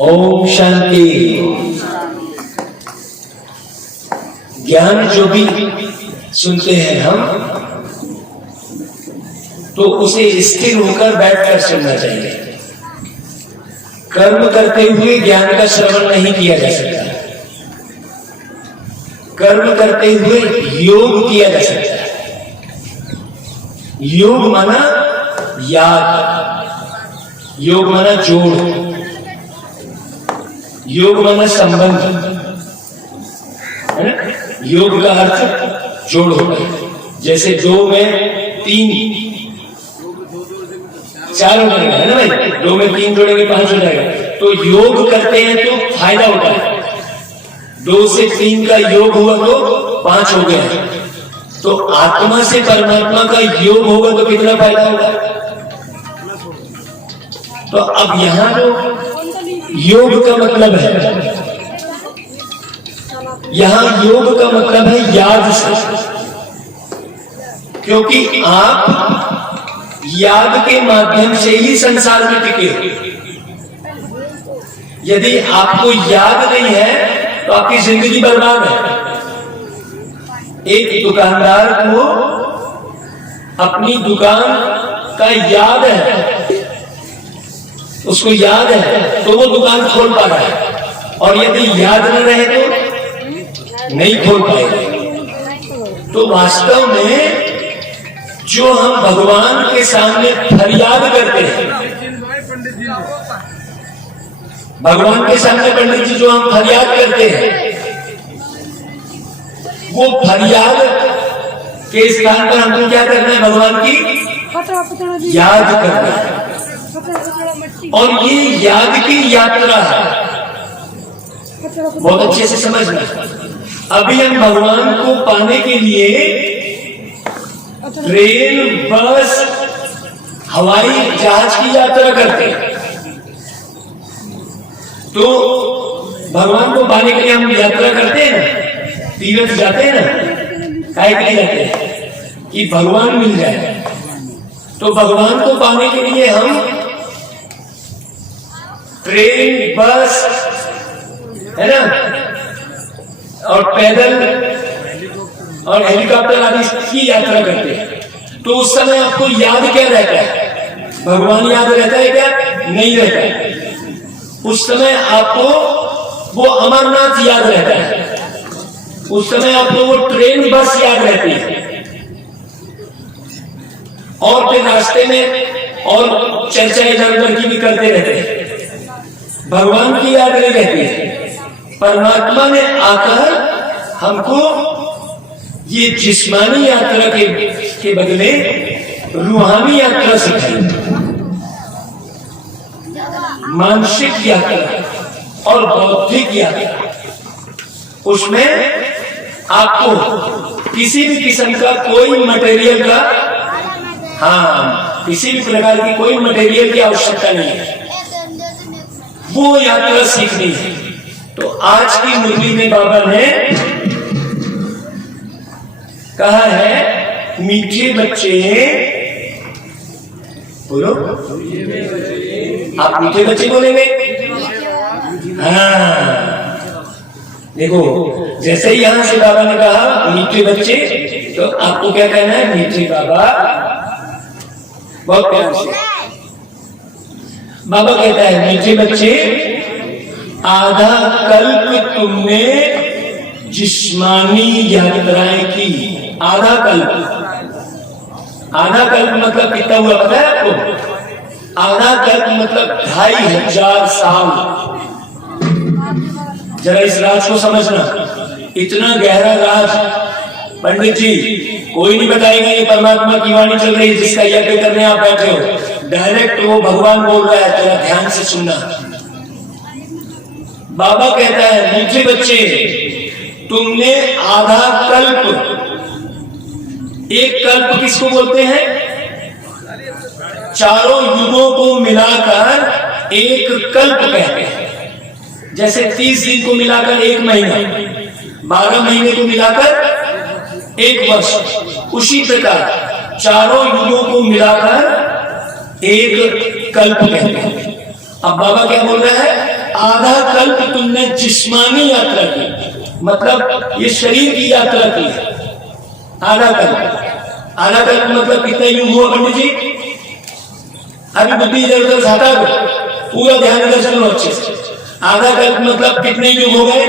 ओम शांति। ज्ञान जो भी सुनते हैं हम, तो उसे स्थिर होकर बैठकर सुनना चाहिए। कर्म करते हुए ज्ञान का श्रवण नहीं किया जा सकता। कर्म करते हुए योग किया जा सकता है। योग माना याद, योग माना जोड़, योग माना संबंध, है ना। योग का अर्थ जोड़ होता है। जैसे 2 में 3 4 हो जाएगा, है ना भाई। 2 में 3 जोड़ेंगे 5 हो जाएगा। तो योग करते हैं तो फायदा होता है। 2 से 3 का योग हुआ तो 5 हो गया। तो आत्मा से परमात्मा का योग होगा तो कितना फायदा होगा। तो अब यहां जो योग का मतलब है, यहां योग का मतलब है याद से। क्योंकि आप याद के माध्यम से ही संसार में टिके हो। यदि आपको याद नहीं है तो आपकी जिंदगी बर्बाद है। एक दुकानदार को अपनी दुकान का याद है, उसको याद है तो वो दुकान खोल पा रहा है। और यदि याद न रहे तो नहीं खोल पाएगा। तो वास्तव में जो हम भगवान के सामने फरियाद करते हैं, भगवान के सामने पंडित जी जो हम फरियाद करते हैं, वो फरियाद के स्थान पर हमको क्या करना है, भगवान की याद करना है। और ये याद की यात्रा है, बहुत अच्छे से समझना। अभी हम भगवान को पाने के लिए ट्रेन, बस, हवाई जहाज की यात्रा करते हैं। तो भगवान को पाने के लिए हम यात्रा करते हैं ना, तीर्थ जाते हैं ना, काहे के लिए जाते हैं कि भगवान मिल जाए। तो भगवान को पाने के लिए हम ट्रेन, बस, है ना, और पैदल और हेलीकॉप्टर आदि की यात्रा करते हैं। तो उस समय आपको याद क्या रहता है, भगवान याद रहता है क्या, नहीं रहता है। उस समय आपको वो अमरनाथ याद रहता है, उस समय आपको वो ट्रेन, बस याद रहती है। और फिर रास्ते में और चर्चा इधर उधर की भी करते रहते हैं, भगवान की याद नहीं रहती है। परमात्मा ने आकर हमको ये जिस्मानी यात्रा के बदले रूहानी यात्रा सिखाई, मानसिक यात्रा और बौद्धिक यात्रा। उसमें आपको किसी भी किस्म का कोई मटेरियल का, किसी भी प्रकार की कोई मटेरियल की आवश्यकता नहीं है, वो यात्रा सीखनी है। तो आज की मुरली में बाबा ने कहा है, मीठे बच्चे, बोलो, आप मीठे बच्चे बोलेंगे। देखो, जैसे ही यहां से बाबा ने कहा मीठे बच्चे, तो आपको क्या कहना है, मीठे बाबा। बहुत प्यार से बाबा कहता है, मीठे बच्चे, आधा कल्प तुमने जिस्मानी यात्राएं की। आधा कल्प, आधा कल्प मतलब कितना हुआ पता है आपको? आधा कल्प मतलब 2500 साल। जरा इस राज को समझना, इतना गहरा राज पंडित जी कोई नहीं बताएगा। ये परमात्मा की वाणी चल रही है, जिसका यज्ञ करने आप बैठे हो, डायरेक्ट वो भगवान बोल रहा है, जरा ध्यान से सुनना। बाबा कहता है, मीठे बच्चे, तुमने आधा कल्प, एक कल्प किसको बोलते हैं, चारों युगों को मिलाकर एक कल्प कहते हैं। जैसे 30 दिन को मिलाकर 1 महीना, 12 महीने को मिलाकर 1 वर्ष, उसी प्रकार चारों युगों को मिलाकर एक कल्प कहते हैं। अब बाबा क्या बोल रहा है, आधा कल्प तुमने जिस्मानी यात्रा की, मतलब ये शरीर की यात्रा की। आधा कल्प मतलब कितने युग हुआ पंडित जी? अभी बुद्धि इधर उधर खाता है, पूरा ध्यान इधर सुनो अच्छे से। आधा कल्प मतलब कितने युग हो गए?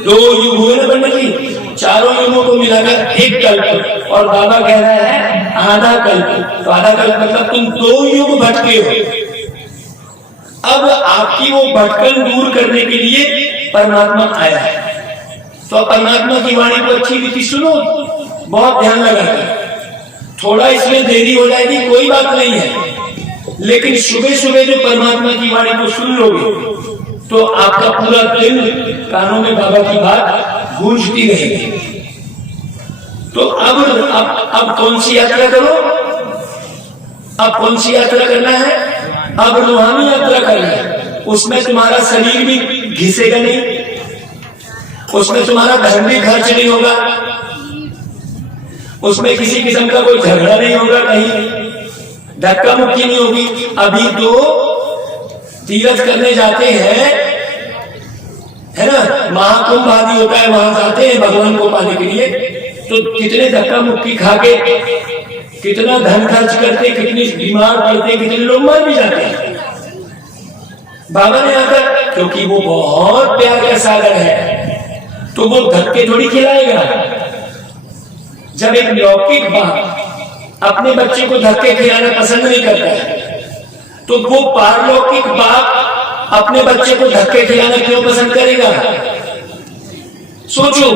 2 युग हुए ना पंडित जी। चारों युगों को मिलाकर एक कल्प, और बाबा कह रहा है आधा कल्प। तो आधा कल्प मतलब तुम 2 युग भटके हो। अब आपकी वो भटकन दूर करने के लिए परमात्मा आया है। तो परमात्मा की वाणी को अच्छी रीति सुनो, बहुत ध्यान लगाकर। थोड़ा इसमें देरी हो जाएगी, कोई बात नहीं है, लेकिन सुबह सुबह जो परमात्मा की वाणी को सुन लोगे तो आपका पूरा दिन कानों में बाबा की बात गूंजती रहेगी। तो अब कौन सी यात्रा करो? अब कौन सी यात्रा करना है? अब रूहानी यात्रा करना है। उसमें तुम्हारा शरीर भी घिसेगा नहीं, उसमें तुम्हारा धन भी खर्च नहीं होगा, उसमें किसी किस्म का कोई झगड़ा नहीं होगा, कहीं धक्का मुक्की नहीं होगी। अभी तो तीर्थ करने जाते हैं, है ना, महाकुंभ आदि होता है, वहां जाते हैं भगवान को पाने के लिए, तो कितने धक्का मुक्की खा के, कितना धन खर्च करते, कितनी बीमार पड़ते, कितने लोग मर भी जाते हैं। बाबा ने आकर, क्योंकि वो बहुत प्यार का सागर है, तो वो धक्के थोड़ी खिलाएगा। जब एक लौकिक बाप अपने बच्चे को धक्के खिलाना पसंद नहीं करता है, तो वो पारलौकिक बाप अपने बच्चे को धक्के खिलाना क्यों पसंद करेगा? सोचो,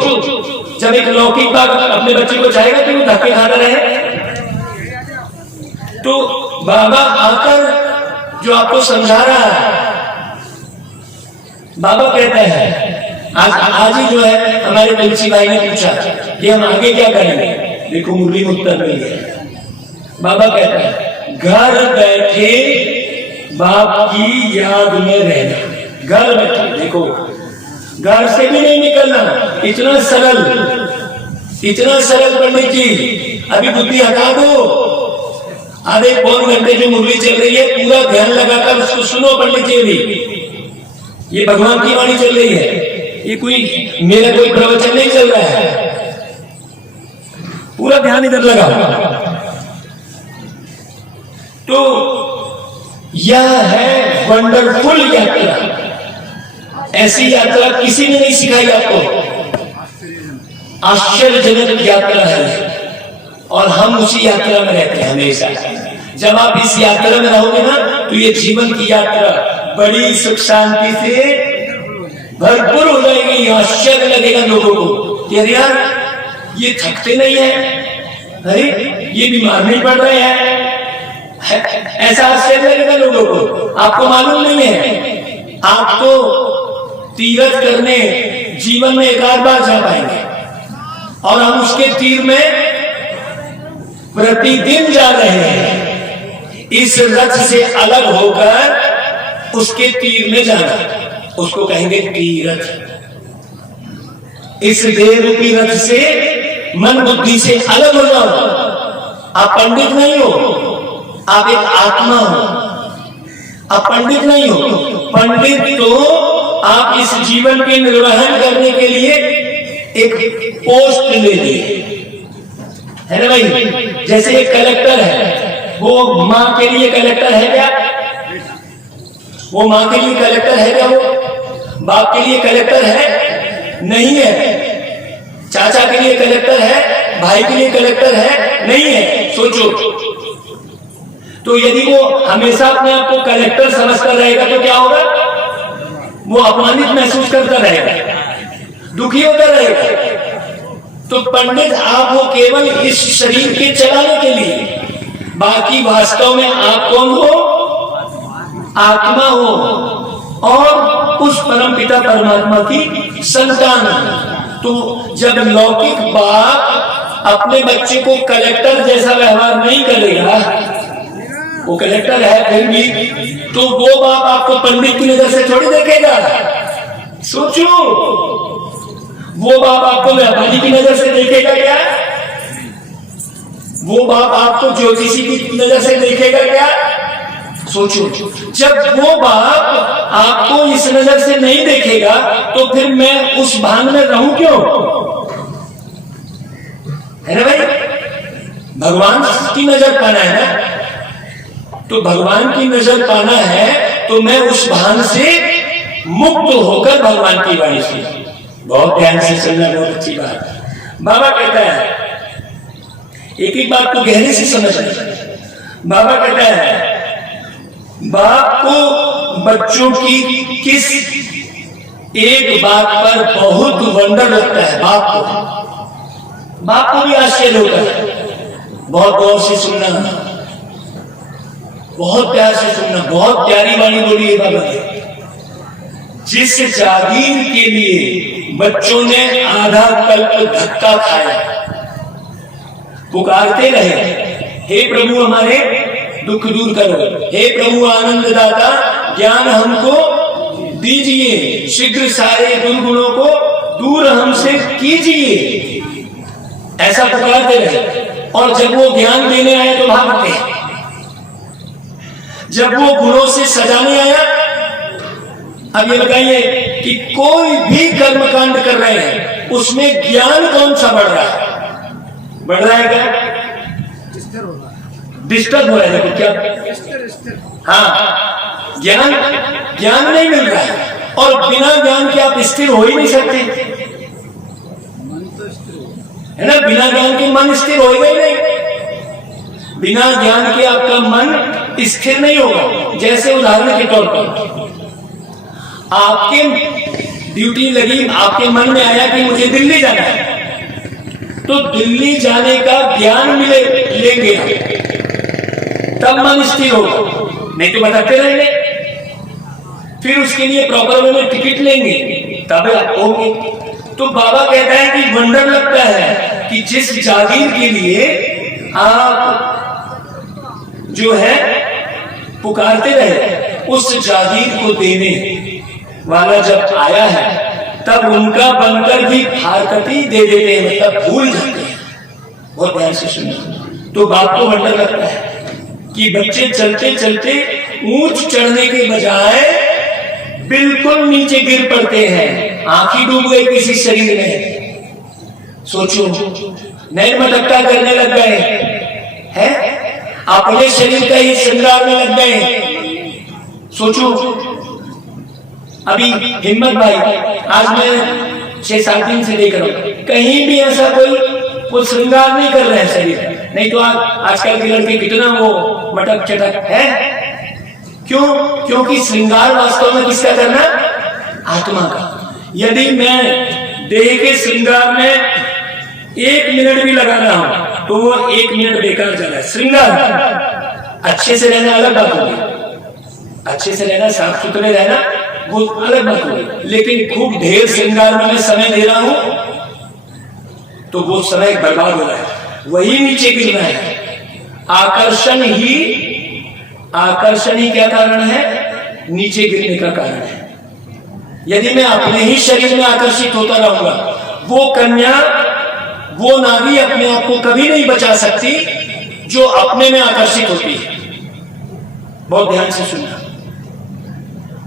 जब एक लौकिक बाप अपने बच्चे को चाहेगा कि वो धक्के खाता रहे? तो बाबा आकर जो आपको समझा रहा है, बाबा कहता है, आज ही जो है हमारे तुलसी भाई ने पूछा कि हम आगे क्या करेंगे। देखो मुरली में उत्तर मिल गया। बाबा कहता है घर बैठे बाप की याद में रहना। घर बैठे, देखो घर से भी नहीं निकलना, इतना सरल पंडित जी। अभी बुद्धि हटा दो, आधे पौन घंटे जो मुरली चल रही है पूरा ध्यान लगाकर उसको सुनो पंडित जी। भी ये भगवान की वाणी चल रही है, ये कोई मेरा कोई प्रवचन नहीं चल रहा है। पूरा ध्यान इधर लगा। तो यह है वंडरफुल यात्रा। ऐसी यात्रा किसी ने नहीं सिखाई आपको। आश्चर्यजनक यात्रा है, और हम उसी यात्रा में रहते हैं हमेशा। जब आप इस यात्रा में रहोगे ना, तो ये जीवन की यात्रा बड़ी सुख शांति से भरपूर हो जाएगी। आश्चर्य लगेगा लोगों को कि अरे यार ये थकते नहीं है, अरे ये बीमार नहीं पड़ रहे हैं, ऐसा आश्चर्य लगेगा लोगों को। आपको मालूम नहीं है, आप तो तीर्थ करने जीवन में 1 बार जा पाएंगे, और हम उसके तीर में प्रतिदिन जा रहे हैं। इस रथ से अलग होकर उसके तीर में जाना, उसको कहेंगे तीर्थ। इस देह रूपी रथ से मन बुद्धि से अलग हो जाओ। आप पंडित नहीं हो, आप एक आत्मा हो। आप पंडित नहीं हो। पंडित तो आप इस जीवन के निर्वहन करने के लिए एक पोस्ट ले लिए, है ना भाई? जैसे एक कलेक्टर है, वो माँ के लिए कलेक्टर है क्या? वो माँ के लिए कलेक्टर है क्या? वो बाप के लिए कलेक्टर है? नहीं है। चाचा के लिए कलेक्टर है? भाई के लिए कलेक्टर है? नहीं है। सोचो, तो यदि वो हमेशा अपने आप को कलेक्टर समझता रहेगा तो क्या होगा? वो अपमानित महसूस करता रहेगा, दुखी होता रहेगा। तो पंडित आप हो केवल इस शरीर के चलाने के लिए, बाकी वास्तव में आप कौन हो? आत्मा हो, और उस परम पिता परमात्मा की संतान। तो जब लौकिक बाप अपने बच्चे को कलेक्टर जैसा व्यवहार नहीं करेगा, वो कलेक्टर है फिर भी, तो वो बाप आपको पंडित की नजर से थोड़ी देखेगा। सोचो, वो बाप आपको व्यापारी की नजर से देखेगा क्या? वो बाप आपको ज्योतिषी की नजर से देखेगा क्या? सोचो, जब वो बाप आपको इस नजर से नहीं देखेगा तो फिर मैं उस भान में रहूं क्यों? है ना भाई? भगवान की नजर पाना है ना, तो भगवान की नजर पाना है तो मैं उस भान से मुक्त होकर भगवान की वाणी सुन। बहुत ध्यान से सुनना, बहुत अच्छी बात। बाबा कहता है, एक एक बात को गहरे से समझना। बाबा कहता है, बाप को बच्चों की किस एक बात पर बहुत वंडर लगता है। बाप को भी आश्चर्य होता है। बहुत गौर से सुनना, बहुत प्यार से सुनना। बहुत प्यारी वाणी बोली है बाबा ने। जिस जागीर के लिए बच्चों ने आधा कल्प धक्का खाया, पुकारते रहे, हे प्रभु हमारे दुख दूर करो, हे प्रभु आनंद दाता ज्ञान हमको दीजिए, शीघ्र सारे दुर्गुणों को दूर हमसे कीजिए, ऐसा पुकारते रहे। और जब वो ज्ञान देने आया तो भागते हैं। जब वो गुणों से सजाने आया, अब ये बताइए कि कोई भी कर्मकांड कर रहे हैं उसमें ज्ञान कौन सा बढ़ रहा है? बढ़ रहा है क्या? डिस्टर्ब हो रहा है। देखो क्या, हाँ, ज्ञान नहीं मिल रहा है। और बिना ज्ञान के आप स्थिर हो ही नहीं सकते, है ना? बिना ज्ञान के मन स्थिर होगा ही नहीं। बिना ज्ञान के आपका मन स्थिर नहीं होगा। जैसे उदाहरण के तौर पर आपके ड्यूटी लगी, आपके मन में आया कि मुझे दिल्ली जाना है, तो दिल्ली जाने का ज्ञान लेंगे तब मन स्थिर होगा, नहीं तो भटकते रहेंगे। फिर उसके लिए प्रॉपर वे में टिकट लेंगे तब आप होंगे। तो बाबा कहता है कि वंडर लगता है कि जिस जागीर के लिए आप जो है पुकारते रहे, उस जागीर को देने वाला जब आया है तब उनका बनकर भी फारकती दे देते हैं, मतलब भूल जाते हैं। बहुत ध्यान से सुनिए। तो बाप को वंडर लगता है कि बच्चे चलते चलते ऊंच चढ़ने के बजाय बिल्कुल नीचे गिर पड़ते हैं, आंखें डूब गई किसी शरीर में। सोचो, नैन मटक्का करने लग गए हैं, अपने शरीर का ही श्रृंगार में लग गए। सोचो, अभी हिम्मत भाई, आज मैं 6-7 दिन से देख रहा हूं, कहीं भी ऐसा कोई श्रृंगार नहीं कर रहे हैं शरीर। नहीं तो आजकल के लड़के कितना वो मटक चटक है। क्यों? क्योंकि श्रृंगार वास्तव में किसका करना? आत्मा का। यदि मैं देह के श्रृंगार में 1 मिनट भी लगा रहा हूं तो वो 1 मिनट बेकार जा रहा है। श्रृंगार अच्छे से रहना अलग बात होगी, अच्छे से रहना, साफ सुथरे रहना वो अलग बात होगी। लेकिन खूब ढेर श्रृंगार में मैं समय दे रहा हूं तो वो समय बर्बाद हो रहा है, वही नीचे गिरना है। आकर्षण ही क्या कारण है? नीचे गिरने का कारण है। यदि मैं अपने ही शरीर में आकर्षित होता रहूंगा, वो कन्या, वो नारी अपने आप को कभी नहीं बचा सकती जो अपने में आकर्षित होती है। बहुत ध्यान से सुनना।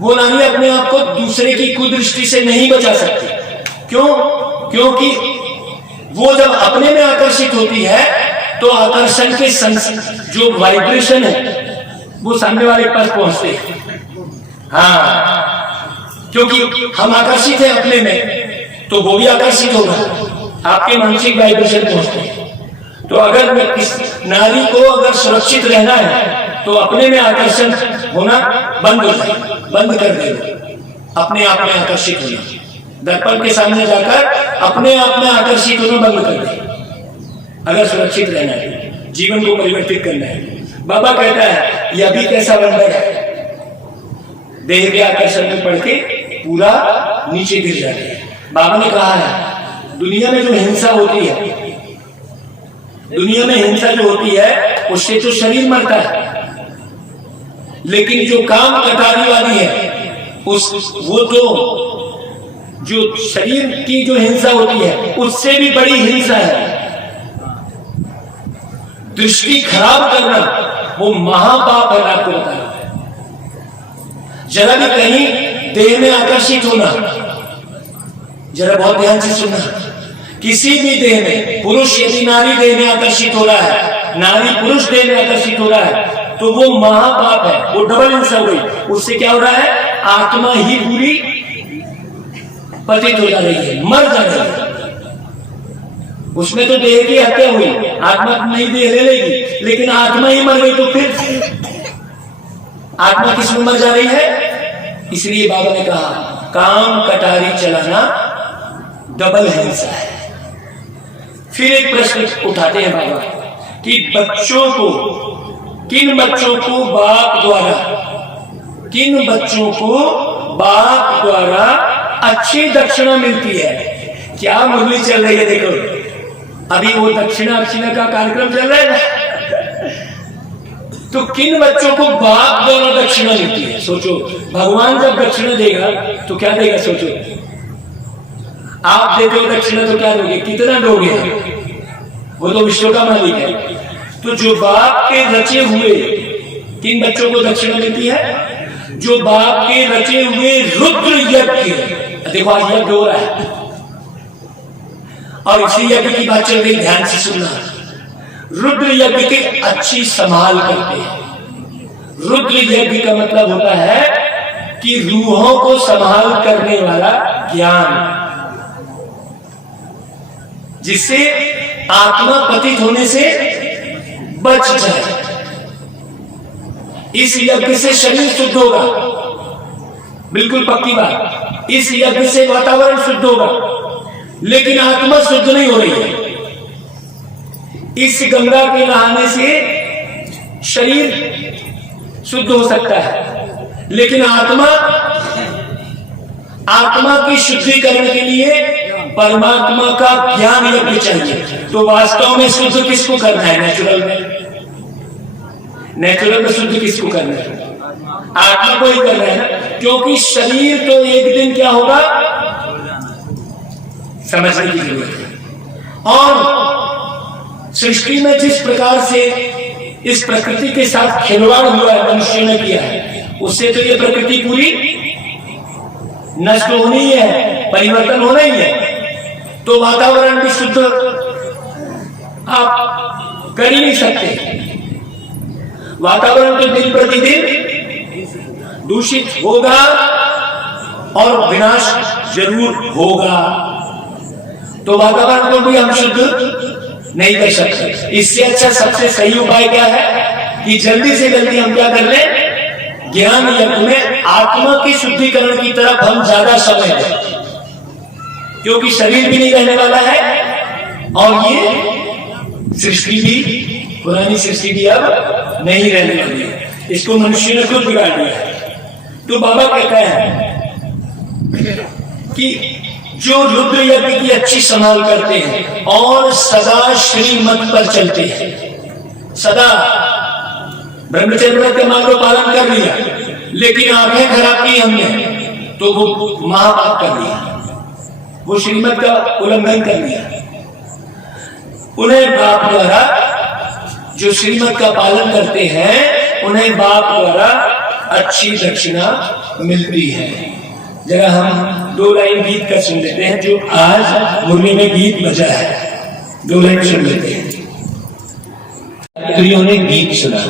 वो नारी अपने आप को दूसरे की कुदृष्टि से नहीं बचा सकती। क्यों? क्योंकि वो जब अपने में आकर्षित होती है तो आकर्षण के जो वाइब्रेशन है वो सामने वाले के पास पहुंचते हैं। हाँ, क्योंकि हम आकर्षित हैं अपने में तो वो भी आकर्षित होगा, आपके मानसिक वाइब्रेशन पहुंचते हैं। तो अगर मैं किस नारी को अगर सुरक्षित रहना है तो अपने में आकर्षण होना बंद कर दे, अपने आप में आकर्षित होना। दर्पण के सामने जाकर अपने आप में आकर्षित होना बंद कर दे, अगर सुरक्षित रहना है, जीवन को परिवर्तित करना है। बाबा कहता है यह भी कैसा वंडर है, देह के आकर्षण में पड़ के पूरा नीचे गिर जाते हैं। बाबा ने कहा है दुनिया में जो हिंसा होती है, दुनिया में हिंसा जो होती है उससे तो शरीर मरता है, लेकिन जो काम कटारी वाली है वो तो जो शरीर की जो हिंसा होती है उससे भी बड़ी हिंसा है। दृष्टि खराब करना वो महापाप है, आपको बताया। जरा भी कहीं देह में आकर्षित होना, जरा बहुत ध्यान से सुनना, किसी भी देह में, पुरुष यदि नारी देह में आकर्षित हो रहा है, नारी पुरुष देह में आकर्षित हो रहा है, तो वो महापाप है, वो डबल हिंसा हो गई। उससे क्या हो रहा है, आत्मा ही पूरी पतित हो जा रही है, मर जा रही है। उसमें तो देह की हत्या हुई, आत्मा नहीं देह ले लेगी, लेकिन आत्मा ही मर गई, तो फिर आत्मा किसमें मर जा रही है। इसलिए बाबा ने कहा काम कटारी चलाना डबल हिंसा है। फिर एक प्रश्न उठाते हैं बाबा कि बच्चों को, किन बच्चों को बाप द्वारा, किन बच्चों को बाप द्वारा अच्छी दक्षिणा मिलती है। क्या मुरली चल रही है, देखो अभी वो दक्षिणा का कार्यक्रम चल रहा है ना। तो किन बच्चों को बाप द्वारा दक्षिणा मिलती है। सोचो, भगवान जब दक्षिणा देगा तो क्या देगा, सोचो आप देते हो दक्षिणा तो क्या दोगे, कितना दोगे, वो तो विश्व का मालिक है। तो जो बाप के रचे हुए, किन बच्चों को दक्षिणा मिलती है, जो बाप के रचे हुए रुद्र यज्ञ, देखो आज यज्ञ हो रहा है और इसी यज्ञ की बात चल रही, ध्यान से सुनना। रुद्र यज्ञ की अच्छी संभाल करते हैं। रुद्र यज्ञ का मतलब होता है कि रूहों को संभाल करने वाला ज्ञान, जिससे आत्मा पतित होने से बच जाए। इस यज्ञ से शरीर शुद्ध होगा, बिल्कुल पक्की बात। इस यज्ञ से वातावरण शुद्ध होगा, लेकिन आत्मा शुद्ध नहीं हो रही है। इस गंगा के नहाने से शरीर शुद्ध हो सकता है, लेकिन आत्मा की शुद्धिकरण के लिए परमात्मा का ज्ञान यज्ञ चाहिए। तो वास्तव में शुद्ध किसको करना है, नेचुरल में शुद्ध किसको करना है, आत्मा को ही करना है ना। क्योंकि शरीर तो एक दिन क्या होगा, समझने की जरूरत है। और सृष्टि में जिस प्रकार से इस प्रकृति के साथ खिलवाड़ हुआ है, मनुष्य ने किया है, उससे तो ये प्रकृति पूरी नष्ट होनी है, परिवर्तन होना ही है। तो वातावरण भी शुद्ध आप कर ही नहीं सकते। वातावरण तो दिन प्रतिदिन दूषित होगा और विनाश जरूर होगा। तो वातावरण को भी हम शुद्ध नहीं कर सकते। इससे अच्छा सबसे सही उपाय क्या है कि जल्दी से जल्दी हम क्या कर लें, ज्ञान यज्ञ में आत्मा की शुद्धिकरण की तरफ हम ज्यादा समय दें, क्योंकि शरीर भी नहीं रहने वाला है और ये सृष्टि भी, पुरानी सृष्टि भी अब नहीं रहने वाली है। इसको मनुष्य ने खुद बिगाड़ दिया है। तो बाबा कहता है कि जो रुद्र यज्ञ की अच्छी संभाल करते हैं और सदा श्रीमत पर चलते हैं, सदा ब्रह्मचर्य का मार्ग पालन कर लिया, लेकिन आंखें खराब की हमने, तो वो महापाप कर लिया, वो श्रीमत का उल्लंघन कर लिया। उन्हें बाप द्वारा, जो श्रीमत का पालन करते हैं, उन्हें बाप द्वारा अच्छी दक्षिणा मिलती है। जरा हम 2 लाइन गीत का सुन लेते हैं, जो आज मुरली में गीत बजा है। 2 लाइन सुन लेते हैं। यात्रियों ने गीत सुना,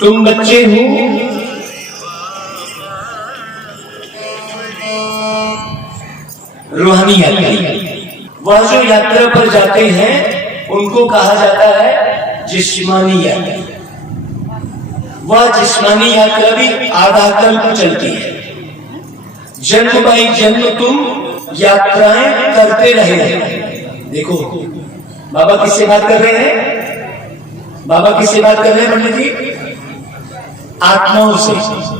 तुम बच्चे हो रूहानी यात्री। वह जो यात्रा पर जाते हैं उनको कहा जाता है जिस्मानी यात्रा। वह जिस्मानी यात्रा भी आधा कल्प चलती है। जन्म बाई जन्म तुम यात्राएं करते रहे। देखो बाबा किससे बात कर रहे हैं, बाबा किससे बात कर रहे हैं पंडित जी, आत्माओं से,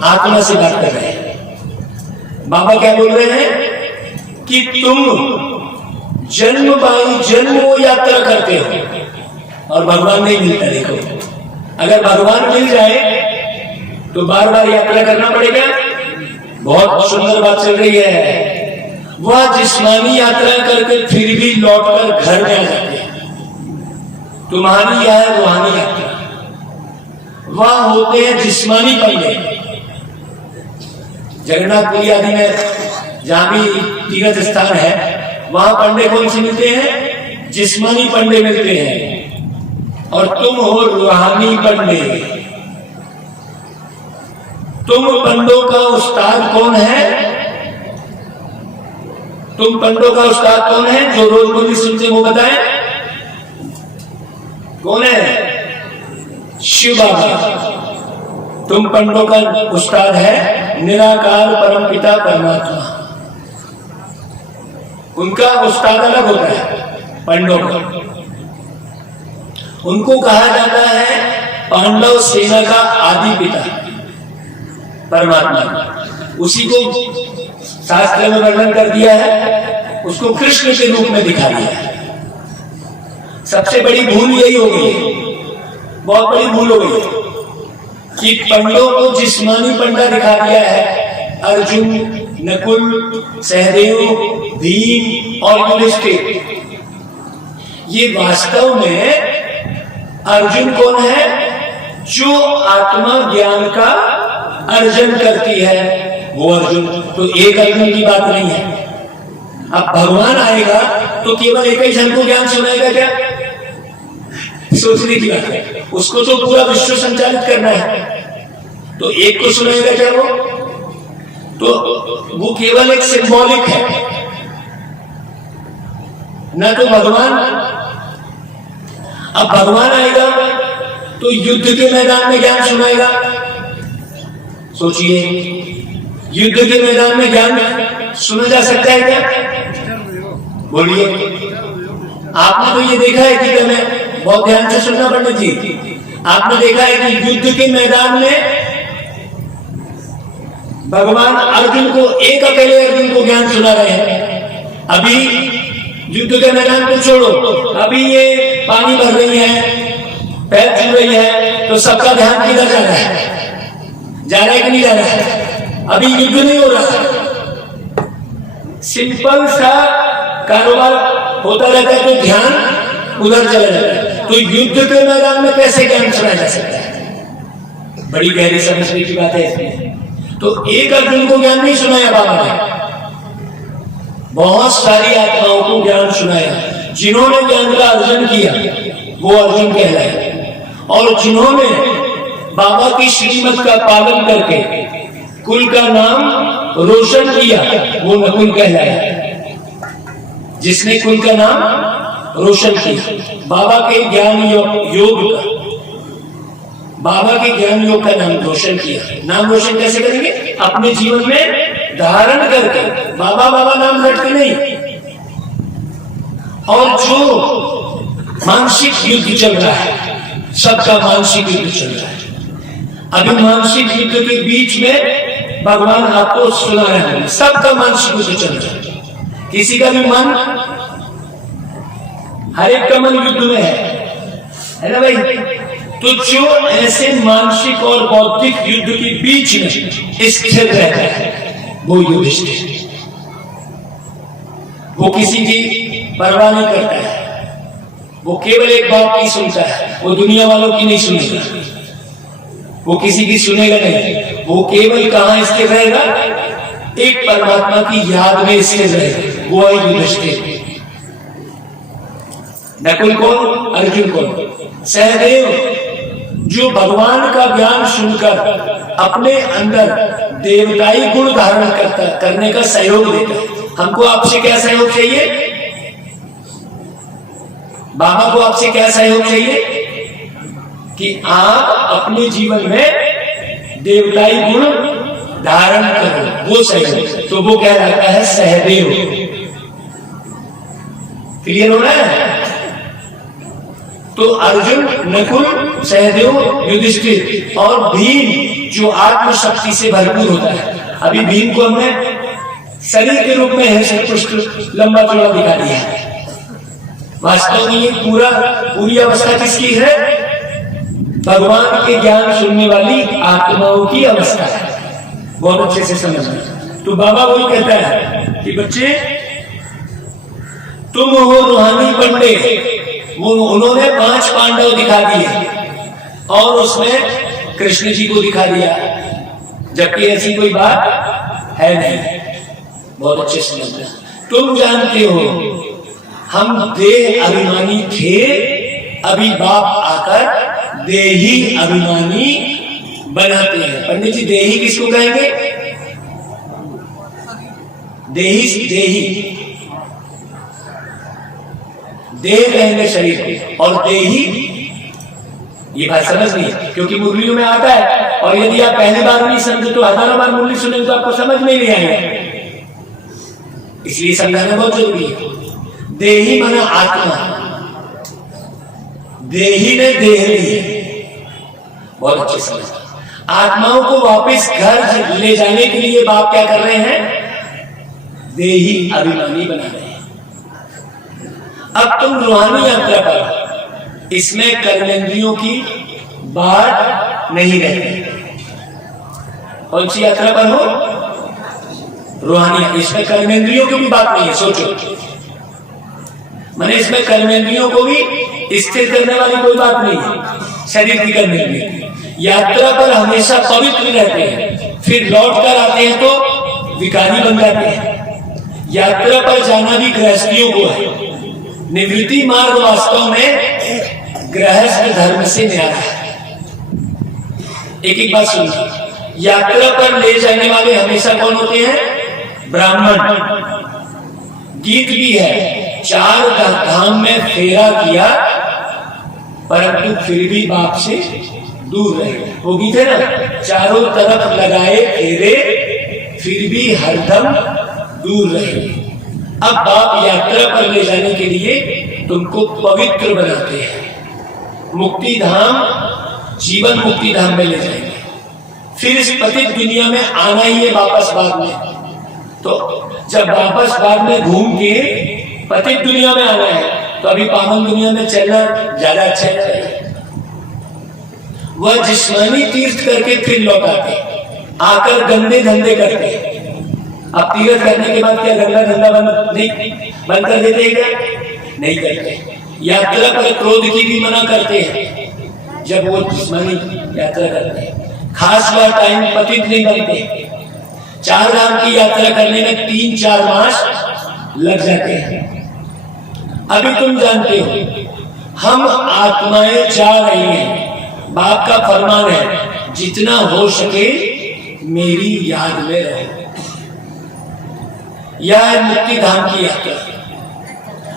आत्मा से बात कर रहे हैं। बाबा क्या बोल रहे हैं कि तुम जन्म बाई जन्म वो यात्रा करते हो और भगवान नहीं मिलता। देखो अगर भगवान मिल जाए तो बार बार यात्रा करना पड़ेगा। बहुत सुंदर बात चल रही है। वह जिस्मानी यात्रा करके फिर भी लौटकर घर में आ जाते हैं। तुम्हारी यह है रूहानी यात्रा। वह होते हैं जिस्मानी पंडे। जगन्नाथपुरी आदि में जहां भी तीर्थ स्थान है वहां पंडे कौन से मिलते हैं? जिस्मानी पंडे मिलते हैं। और तुम हो रूहानी पंडे। तुम पंडों का उस्ताद कौन है? तुम पंडों का उस्ताद कौन है? जो रोज बोली सुनते वो बताएं कौन है? शिव बाबा। तुम पंडों का उस्ताद है निराकार परमपिता परमात्मा। उनका उस्ताद अलग होता है पंडों का। उनको कहा जाता है पांडव सेना का आदि पिता परमात्मा। उसी को शास्त्र में वर्णन कर दिया है, उसको कृष्ण के रूप में दिखा दिया है। सबसे बड़ी भूल यही हो गई, बहुत बड़ी भूल हो गई कि पंडों को जिस्मानी पंडा दिखा दिया है। अर्जुन, नकुल, सहदेव, भीम और युधिष्ठिर। ये वास्तव में अर्जुन कौन है? जो आत्मा ज्ञान का अर्जन करती है वो अर्जुन। तो एक अर्जुन की बात नहीं है। अब भगवान आएगा तो केवल एक ही जन को ज्ञान सुनाएगा क्या? सोचने की बात है। उसको तो पूरा विश्व संचालित करना है, तो एक को सुनाएगा क्या वो? तो वो केवल एक सिंबॉलिक है, न तो भगवान। अब भगवान आएगा तो युद्ध के मैदान में ज्ञान सुनाएगा। सोचिए, युद्ध के मैदान में ज्ञान सुना जा सकता है क्या? बोलिए। आपने तो ये देखा है कि मैं बहुत ध्यान से सुनना पड़नी थी। आपने देखा है कि युद्ध के मैदान में भगवान अर्जुन को, एक अकेले अर्जुन को ज्ञान सुना रहे हैं। अभी युद्ध के मैदान को छोड़ो, अभी ये पानी भर रही है, पैर छू रही है, तो सबका ध्यान किधर जा रहा है? जा रहा है कि नहीं जा रहा है? अभी युद्ध नहीं हो रहा। सिंपल सा कारोबार होता रहता है तो ध्यान उधर चला जाता है। तो युद्ध के मैदान में कैसे ज्ञान सुना जा सकता है? बड़ी गहरी समझने की बात है इसमें। तो एक अर्जुन को ज्ञान नहीं सुनाया बाबा ने, बहुत सारी आत्माओं को ज्ञान सुनाया। जिन्होंने ज्ञान का अर्जन किया वो अर्जुन कहलाए, और जिन्होंने बाबा की श्रीमत का पालन करके कुल का नाम रोशन किया वो नकुल कहलाया। जिसने कुल का नाम रोशन किया, बाबा के ज्ञान योग का, बाबा के ज्ञान योग का नाम रोशन किया। नाम रोशन कैसे करेंगे? अपने जीवन में धारण करके, बाबा बाबा नाम रटके नहीं। और जो मानसिक युद्ध चल रहा है, सबका मानसिक युद्ध चल रहा है। अभी मानसिक युद्ध के बीच में भगवान आपको सुना रहे हैं, सबका मानसिक युद्ध चल रहा है। किसी का भी मन, हर एक का मन युद्ध में है ना भाई? तो जो ऐसे मानसिक और बौद्धिक युद्ध के बीच में स्थिर रहता है वो युधिष्ठिर। वो किसी की परवाह नहीं करता है, वो केवल एक बात की सुनता है, वो दुनिया वालों की नहीं सुनेगा, वो किसी की सुनेगा नहीं। वो केवल कहां स्थिर रहेगा? एक परमात्मा की याद में स्थिर रहेगा। वो है युधिष्ठिर। नकुल कौन? अर्जुन कौन? सहदेव, जो भगवान का ज्ञान सुनकर अपने अंदर देवताई गुण धारण करने का सहयोग देता है। हमको आपसे क्या सहयोग चाहिए? बाबा को आपसे क्या सहयोग चाहिए? कि आप अपने जीवन में देवताई गुण धारण करो, वो सहयोग। तो वो क्या रहता है? सहदेव। क्लियर हो रहा है? तो अर्जुन, नकुल, सहदेव, युधिष्ठिर और भीम जो आत्मशक्ति से भरपूर होता है। अभी भीम को हमने शरीर के रूप में है पुष्ट लंबा चौड़ा दिखा दिया है। वास्तव में ये पूरी अवस्था किसकी है? भगवान के ज्ञान सुनने वाली आत्माओं की अवस्था है। बहुत अच्छे से समझना। तो बाबा वही कहता है कि बच्चे तुम हो रूहानी पंडे। वो उन्होंने 5 पांडव दिखा दिए और उसमें कृष्ण जी को दिखा दिया, जबकि ऐसी कोई बात है नहीं। बहुत अच्छे समझना। तुम जानते हो हम देह अभिमानी थे, अभी बाप आकर देही अभिमानी बनाते हैं। पंडित जी देही किसको कहेंगे? देही देह कहेंगे शरीर को, और देही ये बात समझ नहीं है, क्योंकि मुरलियों में आता है, और यदि आप पहली बार नहीं समझे तो हजारों बार मुरली सुने तो आपको समझ में नहीं आएगा, इसलिए समझाना बहुत जरूरी है। देही माना आत्मा, देही ने देह ली, बहुत अच्छे समझ। आत्माओं को वापस घर ले जाने के लिए बाप क्या कर रहे हैं? देही अभिमानी बना रहे हैं। अब तुम रूहानी यात्रा पर, इसमें कर्मेंद्रियों की बात नहीं रहती। कौन सी यात्रा पर हो? रूहानी। इसमें कर्मेंद्रियों की भी बात नहीं है। सोचो, मैंने इसमें कर्मेंद्रियों को भी स्थिर करने वाली कोई बात नहीं है। शरीर की कर्मेंद्रिय यात्रा पर हमेशा पवित्र रहते हैं, फिर लौट कर आते हैं तो विकारी बन जाते हैं। यात्रा पर जाना भी गृहस्थियों को है। निवृत्ति मार्ग वास्तव में गृहस्थ धर्म से न्यारा है। एक एक बात सुनिए, यात्रा पर ले जाने वाले हमेशा कौन होते हैं? ब्राह्मण। गीत भी है, 4 धाम में फेरा किया परंतु फिर भी बाप से दूर रहे। वो गीत है ना, चारों तरफ लगाए फेरे फिर भी हरदम दूर रहे। अब बाप यात्रा पर ले जाने के लिए तुमको पवित्र बनाते हैं। मुक्ति धाम, जीवन मुक्ति धाम में ले जाएंगे, फिर इस पतित दुनिया में आना ही है वापस बाद में। तो जब वापस बाद में घूम के पतित दुनिया में आना है तो अभी पावन दुनिया में चलना ज्यादा अच्छा है। वह जिस्मानी तीर्थ करके फिर लौट आते, आकर गंदे धंधे करते। अब तीर्थ करने के बाद क्या गंदा धंधा बंद कर देते हैं क्या? नहीं करते। यात्रा पर क्रोध की भी मना करते हैं जब वो जिस्मानी यात्रा करते हैं। खास वह टाइम पतित नहीं बनते। 4 धाम की यात्रा करने में 3-4 मास लग जाते हैं। अभी तुम जानते हो हम आत्माएं जा रही हैं। बाप का फरमान है, जितना हो सके मेरी याद में रहो। यह है मुक्ति धाम की यात्रा।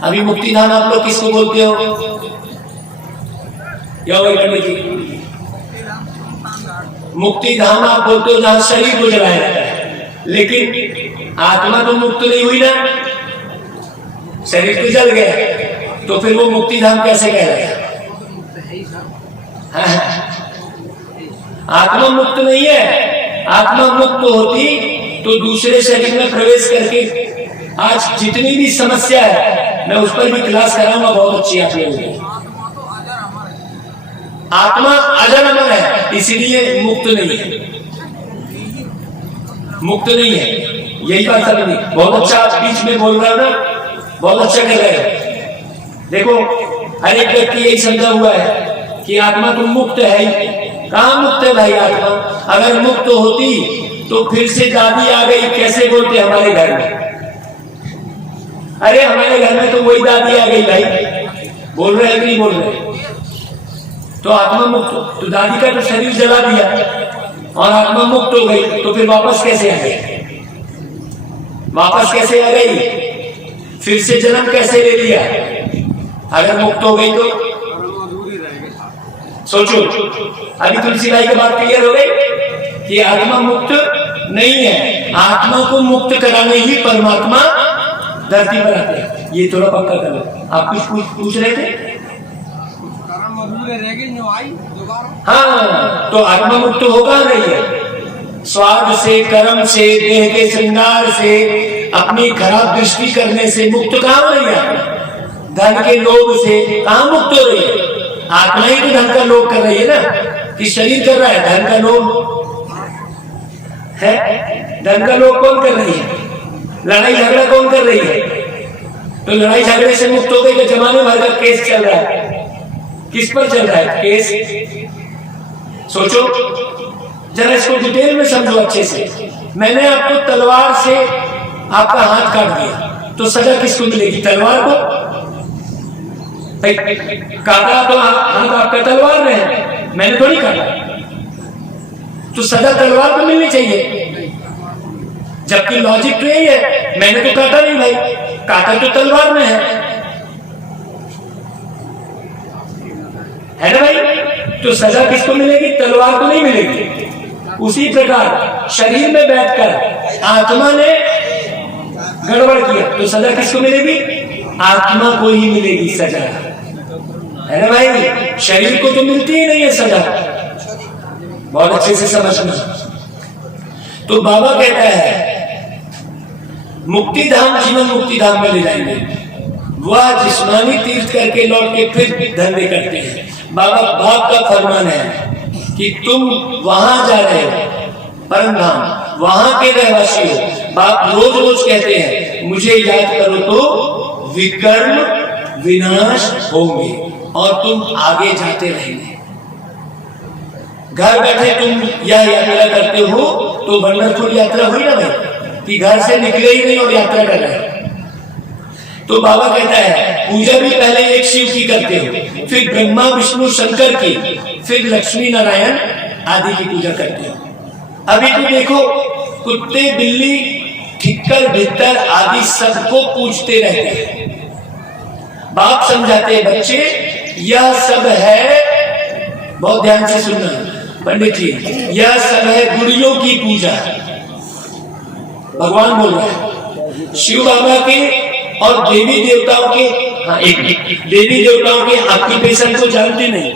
अभी मुक्ति धाम आप लोग किसको बोलते हो? क्या मुक्ति धाम आप बोलते हो जहां शरीर को जलाया जाता है, लेकिन आत्मा तो मुक्त नहीं हुई ना, शरीर तो जल गया, तो फिर वो मुक्ति धाम कैसे कहलाएगा? आत्मा मुक्त नहीं है। आत्मा मुक्त होती तो दूसरे शरीर में प्रवेश करके, आज जितनी भी समस्या है मैं उस पर भी क्लास कराऊंगा, बहुत अच्छी आप लोगों की। आत्मा अजर अमर है, इसलिए मुक्त नहीं है। मुक्त नहीं है, यही बात समझनी। बहुत अच्छा आप बीच में बोल रहे हो ना, बहुत अच्छा कर रहे हो। देखो हर एक व्यक्ति यही समझा हुआ है कि आत्मा तो मुक्त है ही। कहां मुक्त है भाई आत्मा? अगर मुक्त होती तो फिर से दादी आ गई कैसे बोलते हमारे घर में? अरे हमारे घर में तो वही दादी आ गई भाई, बोल रहे हैं कि नहीं बोल रहे? तो आत्मा मुक्त, तो दादी का तो शरीर जला दिया और आत्मा मुक्त हो गई, तो फिर वापस कैसे आ गई? वापस कैसे आ गई? फिर से जन्म कैसे ले लिया? अगर मुक्त हो गई तो सोचो। अभी तुलसी भाई की बात क्लियर हो गई कि आत्मा मुक्त नहीं है। आत्मा को मुक्त कराने ही परमात्मा धरती पर आते हैं। ये थोड़ा पक्का कर लो। आप कुछ पूछ रहे थे? हाँ, तो आत्मा मुक्त होगा नहीं है। स्वार्थ से, कर्म से, देह के श्रृंगार से, अपनी खराब दृष्टि करने से मुक्त कहाँ हो रही है? धन के लोभ से कहाँ मुक्त हो रही है? आत्मा ही तो धन का लोभ कर रही है ना, कि शरीर कर रहा है धन का लोभ है। धन का लोभ कौन कर रही है? लड़ाई झगड़ा कौन कर रही है? तो लड़ाई झगड़े से मुक्त हो गई तो जमाने भर का केस चल रहा है। किस पर चल रहा है केस? सोचो जरा, इसको डिटेल में समझो अच्छे से। मैंने आपको तलवार से आपका हाथ काट दिया तो सजा किसको मिलेगी? तलवार को। काटा तो हाथ आपका तलवार में है, मैंने थोड़ी काटा, तो सजा तलवार को मिलनी चाहिए। जबकि लॉजिक तो यही है, मैंने तो काटा नहीं भाई, काटा तो तलवार में है ना भाई? तो सजा किसको मिलेगी? तलवार को नहीं मिलेगी। उसी प्रकार शरीर में बैठकर आत्मा ने गड़बड़ किया तो सजा किसको मिलेगी? आत्मा को ही मिलेगी सजा, है ना भाई? शरीर को तो मिलती ही नहीं है सजा। बहुत अच्छे से समझना। तो बाबा कहता है मुक्ति धाम, जीवन मुक्ति धाम में ले जाएंगे। वह जिस्मानी तीर्थ करके लौट के फिर धंधे करते हैं। बाबा बाप का फरमान है कि तुम वहां जा रहे हो, परम धाम, वहां के रहवासी हो। बाप रोज रोज कहते हैं मुझे याद करो तो विकर्म विनाश होंगे और तुम आगे जाते रहेंगे। घर बैठे तुम यह यात्रा करते हो तो वंडरफुल यात्रा हुई ना भाई, कि घर से निकले ही नहीं और यात्रा कर रहे हैं। तो बाबा कहता है पूजा भी पहले एक शिव की करते हो, फिर ब्रह्मा विष्णु शंकर की, फिर लक्ष्मी नारायण आदि की पूजा करते हो। अभी तो देखो कुत्ते बिल्ली ठिक्कर भित्तर आदि सबको पूजते रहते हैं। बाप समझाते हैं बच्चे यह सब है, बहुत ध्यान से सुनना पंडित जी, यह सब है गुड़ियों की पूजा। भगवान बोल रहे हैं शिव बाबा के और देवी देवताओं के, हाँ एक देवी देवताओं के ऑक्यूपेशन को जानते नहीं।